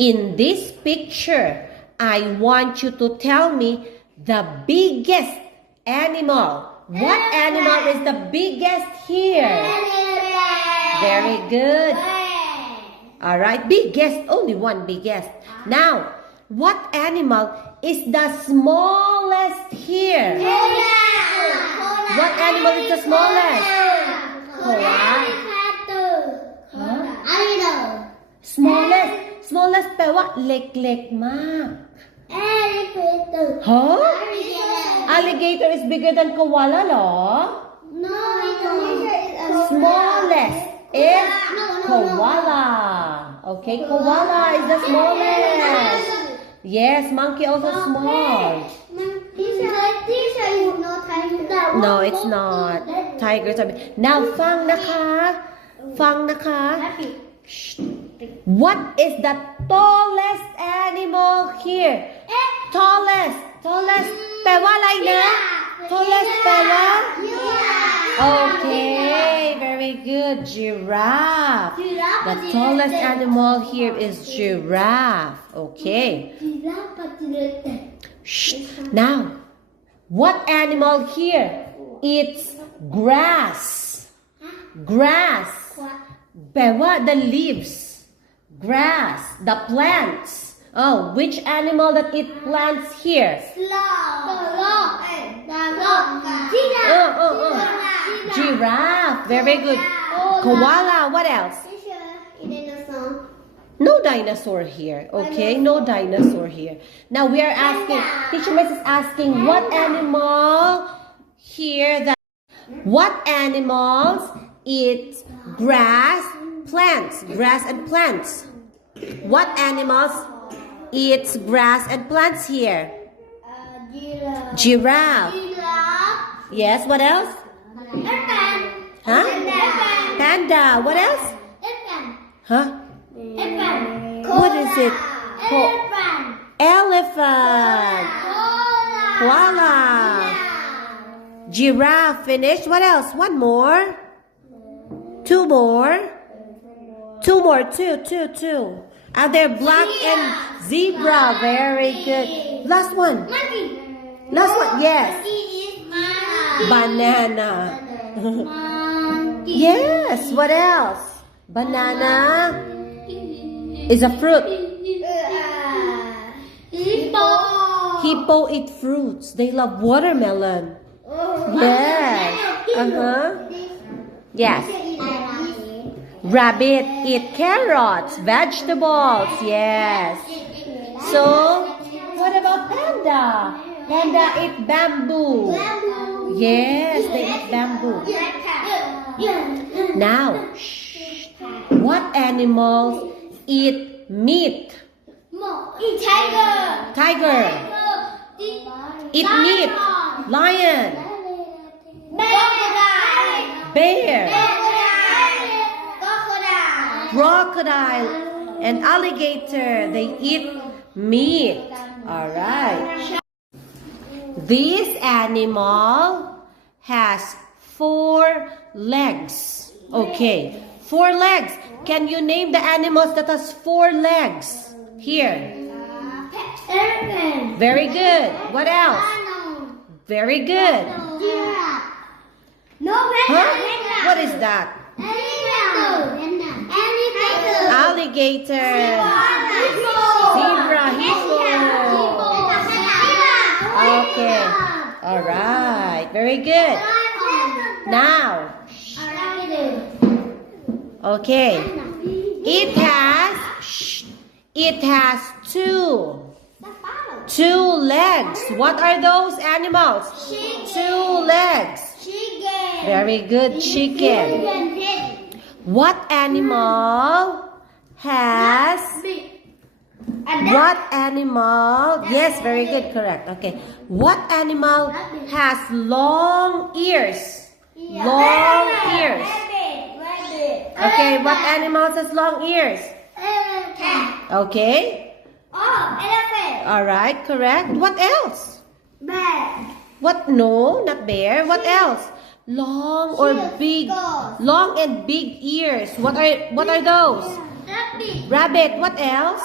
In this picture, I want you to tell me the biggest animal. What animal is the biggest here? Very good. All right, biggest, only one biggest. Now, what animal is the smallest here? What animal is the smallest? Koala. Smallest. Smallest แปลว่าเล็กๆมาก Huh? Alligator is bigger than koala เหรอ Smallest is koala. Okay, koala is the smallest. Yes, monkey also small. No, it's not. Tigers are big. Now ฟังนะคะ What is the tallest animal here? Tallest แปลว่าอะไรนะ Tallest แปลว่า Okay, very good. Giraffe. The tallest animal here is giraffe. Okay. Now, what animal here? It's grass. Grass. แปลว่า the leaves. Grass. The plants. Oh, which animal that eat plants here? Giraffe. Very good. Koala. What else? No dinosaur here. Okay, no dinosaur here. Now we are asking, Teacher Miss is asking what animal here that what animals eat grass and plants? What animals eats grass and plants here? Giraffe. Yes, what else? Huh? Panda. What else? Huh? What is it? Elephant. Koala. Giraffe. Finished. What else? One more. Two more. Two. Are there black and zebra? Very good. Last one. Yes. Banana. Yes. What else? Banana is a fruit. Hippo eat fruits. They love watermelon. Yes. Yes. Rabbit eat carrots, vegetables. Yes. So, what about panda? Panda eat bamboo. Yes, they eat bamboo. Now, what animals eat meat? Tiger. Eat meat. Lion. Bear. Crocodile and alligator, they eat meat. All right. This animal has 4 legs. Okay, 4 legs. Can you name the animals that has 4 legs? Here. Very good. What else? Very good. Huh? What is that? Alligator. Zebra. Hippo. Okay. All right. Very good. Now. Okay. It has 2 legs. What are those animals? 2 legs. Very good. Chicken. What animal has yes, very good, correct. Okay. What animal has long ears? Long ears. Okay, what animal has long ears? Okay. Elephant. All right, correct. What else? Bear. What? No, not bear. What else? Long or big? Long and big ears. What are those? Rabbit. Rabbit. What else?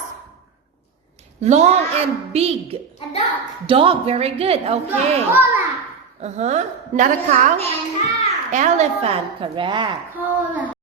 Long and big. A dog. Dog, very good. Okay. Cola. Uh-huh. Not a cow? Cow. Elephant, correct. Cola.